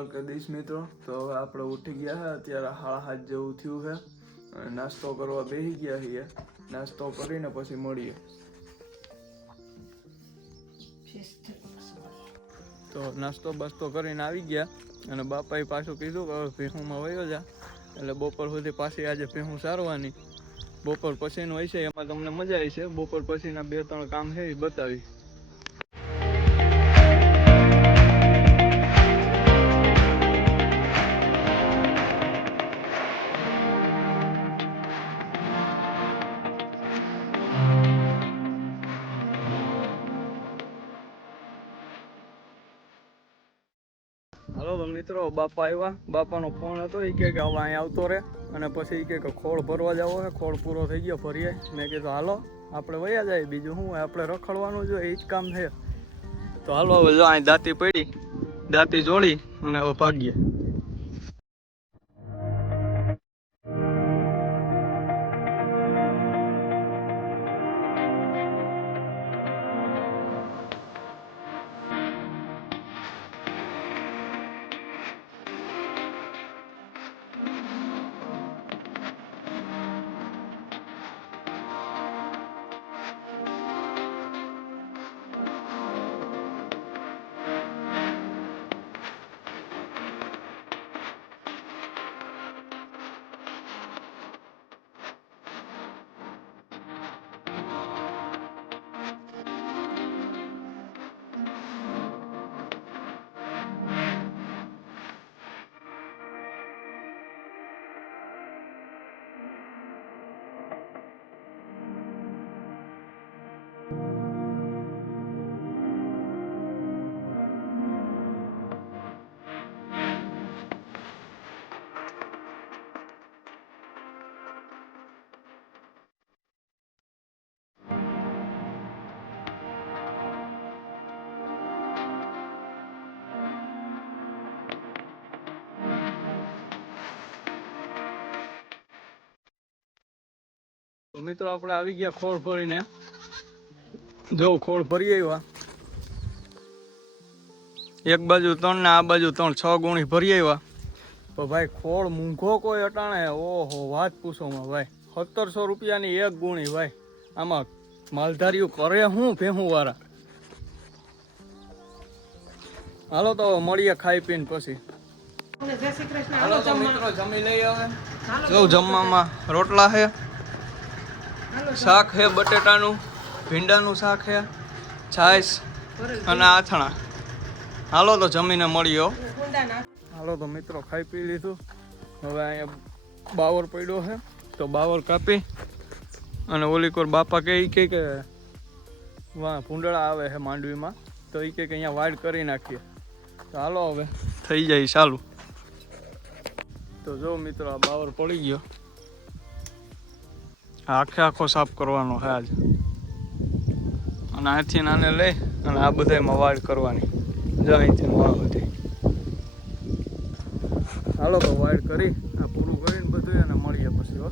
દ્વારકાધીશ મિત્રો. તો હવે આપણે ઉઠી ગયા છે, અત્યારે 7:30 જેવું થયું છે અને નાસ્તો કરવા બેસી ગયા છીએ. નાસ્તો કરીને પછી મળીએ. તો નાસ્તો બાસ્તો કરીને આવી ગયા અને બાપાએ પાછું કીધું કે હવે ભેહુંમાં વયો જા, એટલે બપોર સુધી પાછી આજે ભેહું સારવાની. બપોર પછીનું હોય છે એમાં તમને મજા આવી છે. બપોર પછીના 2-3 કામ છે એ બતાવી. હાલો તો મિત્રો, બાપા આવ્યા. બાપાનો ફોન હતો, એ કે હવે અહીંયા આવતો રહે અને પછી એ કે ખોળ ભરવા જવો છે. ખોળ પૂરો થઈ ગયો, ભરીએ. મેં કીધું હાલો આપણે વયા જાય, બીજું શું હોય, આપણે રખડવાનું જોઈએ, એ જ કામ છે. તો હાલો હવે જો અહીં દાંતી પડી, દાંતી જોડી અને હવે ભાગીએ. તો મિત્રો આપણે આવી ગયા ખોળ ભરીને. જો ખોળ ભરી આવ્યા, એક બાજુ 3 ને આ બાજુ 3, 6 ગુણી ભરી આવ્યા. તો ભાઈ ખોળ મૂંઘો કોઈ અટાણે, ઓહો વાત પૂછોમાં ભાઈ. 1700 રૂપિયાની એક ગુણી ભાઈ. આમાં માલધારીઓ કરે શું ભેહું વાળા. હાલો તો મળીએ ખાઈ પીને પછી. હાલો તો મિત્રો જમી લઈ આવે. જો જમવામાં રોટલા છે, શાક છે બટેટાનું, ભીંડાનું શાક છે, છાશ અને આથણા. હાલો તો જમીને મળીએ. હાલો તો મિત્રો ખાઈ પી લીધું. હવે અહીંયા બાવર પડ્યો છે, તો બાવર કાપી અને ઓલી કોર બાપા કે ભૂંડળા આવે છે માંડવીમાં, તો એ કે અહીંયા વાડ કરી નાખીએ. તો હાલો હવે થઈ જાય ચાલુ. તો જો મિત્રો આ બાવર પડી ગયો, આખો સાફ કરવાનો છે આજ. અને અહીંથી નાને લઈ અને આ બધામાં વાડ કરવાની. જો અહીંથી બધી. હાલો તો વાડ કરી આ પૂરું કરીને બધું અને મળીએ પછી. હો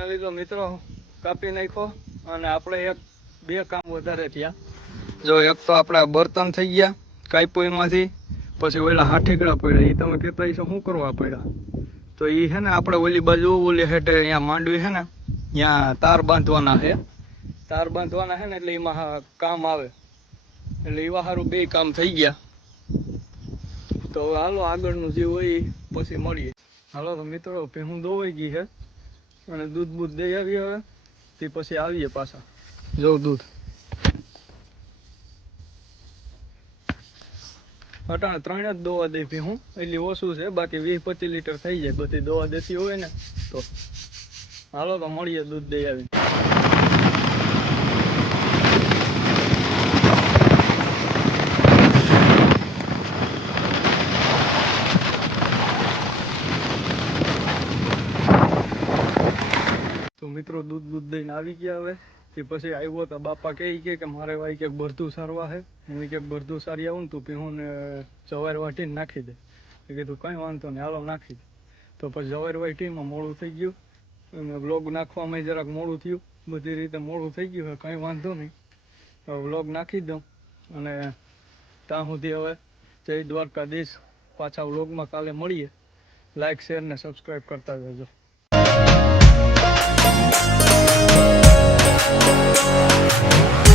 ફાઇનલી તો મિત્રો કાપી નાખ્યો અને આપણે એક બે કામ વધારે થયા. જો એક તો આપણા બર્તન થઈ ગયા કાઈપોઈમાંથી, પછી ઓલા હાઠીકડા પડ્યા. એ તમે કહેતા હશો શું કરવા પડ્યા? તો એ છે ને આપણે ઓલી બાજુ ઓલી હેઠે અહીંયા માંડવી છે ને ત્યાં તાર બાંધવાના છે. તાર બાંધવાના છે ને એટલે એમાં કામ આવે, એટલે એવા સારું બે કામ થઈ ગયા. તો હાલો આગળનું જે હોય એ પછી મળીએ. હાલો તો મિત્રો ભેહું દોવાઈ ગઈ છે અને દૂધ બૂધ દઈ આવી હવે તે પછી આવીએ પાછા. જો દૂધ અટાણે 3 જ દોવા દઈ ભેહું, એટલે ઓછું છે, બાકી 20-25 લીટર થઈ જાય બધી દોવા દેતી હોય ને તો. હાલો તો મળીએ દૂધ દઈ આવી. તો મિત્રો દૂધ દઈને આવી ગયા હવે. તે પછી આવ્યો તો બાપા કે મારે ભાઈ ક્યાંક બરધું સારવા છે. હું ક્યાંક બરધું સારી આવું ને તું ભેહુંને જવાર વાટીને નાખી દે. એ કીધું કંઈ વાંધો નહીં, હાલો નાખી દે. તો પછી જવાર વાટીમાં મોડું થઈ ગયું અને વ્લોગ નાખવામાં જરાક મોડું થયું, બધી રીતે મોડું થઈ ગયું. કંઈ વાંધો નહીં, હવે વ્લોગ નાખી દઉં અને ત્યાં સુધી હવે જય દ્વારકાધીશ. પાછા વ્લોગમાં કાલે મળીએ. લાઈક શેર ને સબસ્ક્રાઈબ કરતા જજો. We'll be right back.